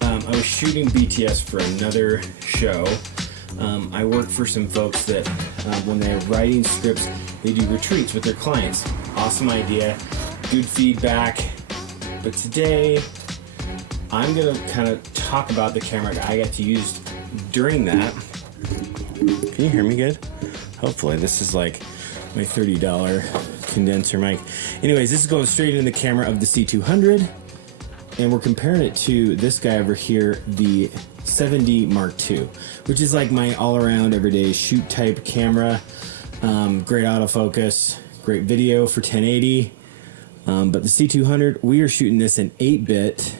like, I was shooting BTS for another show. I work for some folks that when they're writing scripts, they do retreats with their clients. Awesome idea, good feedback. But today, I'm gonna kind of talk about the camera I got to use during that. Can you hear me good? Hopefully, this is like my $30 condenser mic. Anyways, this is going straight into the camera of the C200, and we're comparing it to this guy over here, the 7D Mark II, which is like my all-around everyday shoot type camera. Great autofocus, great video for 1080. But the C200, we are shooting this in 8-bit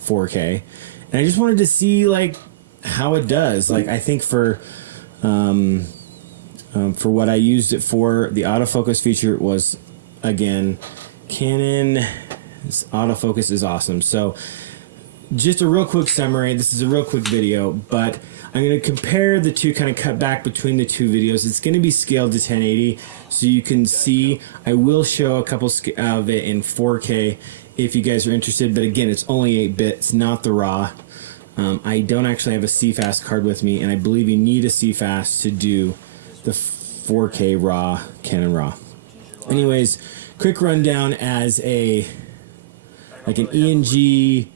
4K, and I just wanted to see like how it does. Like, I think for what I used it for, the autofocus feature was, again, Canon. This autofocus is awesome. So just a real quick summary. This is a real quick video, but I'm going to compare the two, kind of cut back between the two videos. It's going to be scaled to 1080, so you can see. I will show a couple of it in 4K if you guys are interested, but again, it's only 8 bits, not the RAW. I don't actually have a CFast card with me, and I believe you need a CFast to do the 4K RAW, Canon RAW. Anyways, quick rundown as like an ENG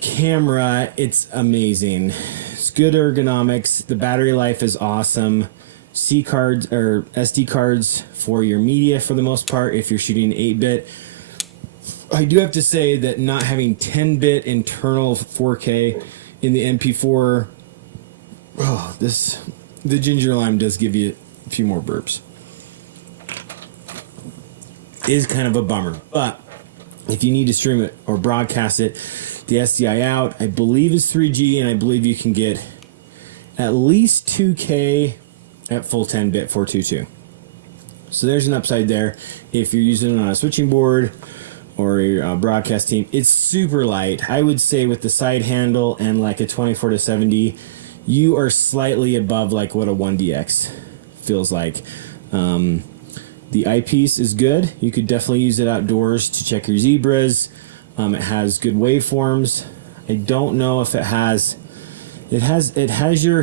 camera. It's amazing. It's good ergonomics. The battery life is awesome. C cards or SD cards for your media for the most part if you're shooting 8-bit. I do have to say that not having 10-bit internal 4K in the MP4, the ginger lime does give you a few more burps. It is kind of a bummer, but if you need to stream it or broadcast it, the SDI out, I believe, is 3G, and I believe you can get at least 2K at full 10-bit 422. So there's an upside there. If you're using it on a switching board or your broadcast team, it's super light. I would say with the side handle and like a 24 to 70, you are slightly above like what a 1DX feels like. The eyepiece is good. You could definitely use it outdoors to check your zebras. It has good waveforms. I don't know if it has your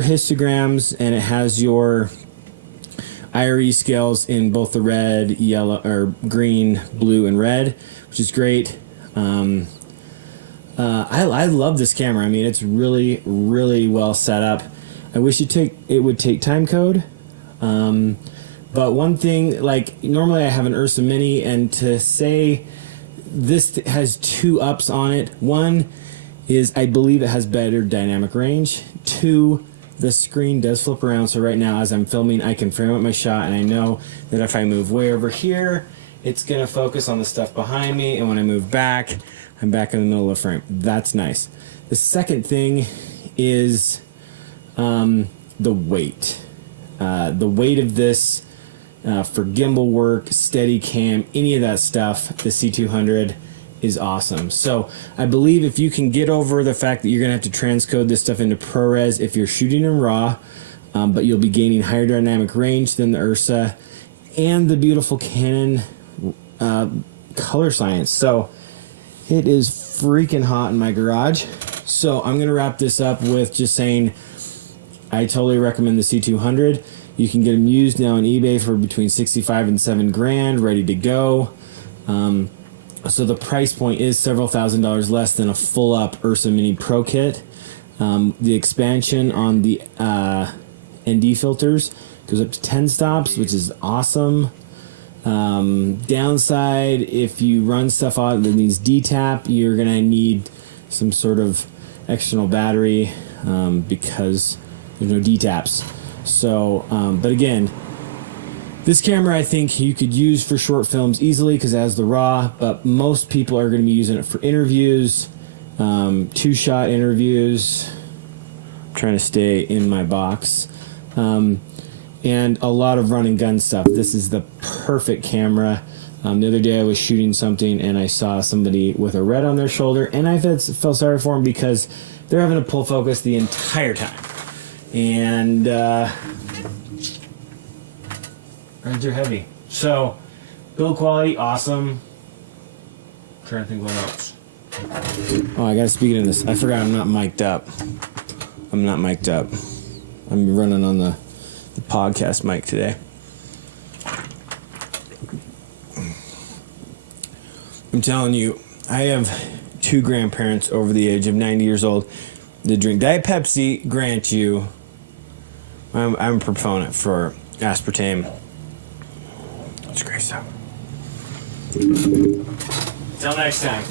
histograms, and it has your IRE scales in both the red, yellow, or green, blue, and red, which is great. I love this camera. I mean, it's really, really well set up. I wish it would take time code. But one thing, like, normally I have an URSA Mini, and to say this has 2 ups on it. One is I believe it has better dynamic range. 2, the screen does flip around, so right now as I'm filming, I can frame up my shot, and I know that if I move way over here, it's going to focus on the stuff behind me, and when I move back, I'm back in the middle of the frame. That's nice. The second thing is the weight. The weight of this, for gimbal work, steady cam, any of that stuff, the C200 is awesome. So I believe if you can get over the fact that you're going to have to transcode this stuff into ProRes if you're shooting in RAW, but you'll be gaining higher dynamic range than the URSA and the beautiful Canon color science. So it is freaking hot in my garage. So I'm going to wrap this up with just saying I totally recommend the C200. You can get them used now on eBay for between $65 and $7 grand, ready to go. So the price point is several $1,000s less than a full-up URSA Mini Pro Kit. The expansion on the ND filters goes up to 10 stops, which is awesome. Downside, if you run stuff out that needs DTAP, you're going to need some sort of external battery because there's no DTAPs. So, but again, this camera I think you could use for short films easily because it has the RAW, but most people are going to be using it for interviews, 2-shot interviews. I'm trying to stay in my box. And a lot of run and gun stuff. This is the perfect camera. The other day I was shooting something and I saw somebody with a red on their shoulder, and I felt sorry for them because they're having to pull focus the entire time. And reds are heavy. So build quality, awesome. I'm trying to think what else. Oh, I gotta speak into this. I forgot I'm not mic'd up. I'm running on the podcast mic today. I'm telling you, I have 2 grandparents over the age of 90 years old that drink Diet Pepsi. Grant you, I'm a proponent for aspartame. It's great stuff. Till next time.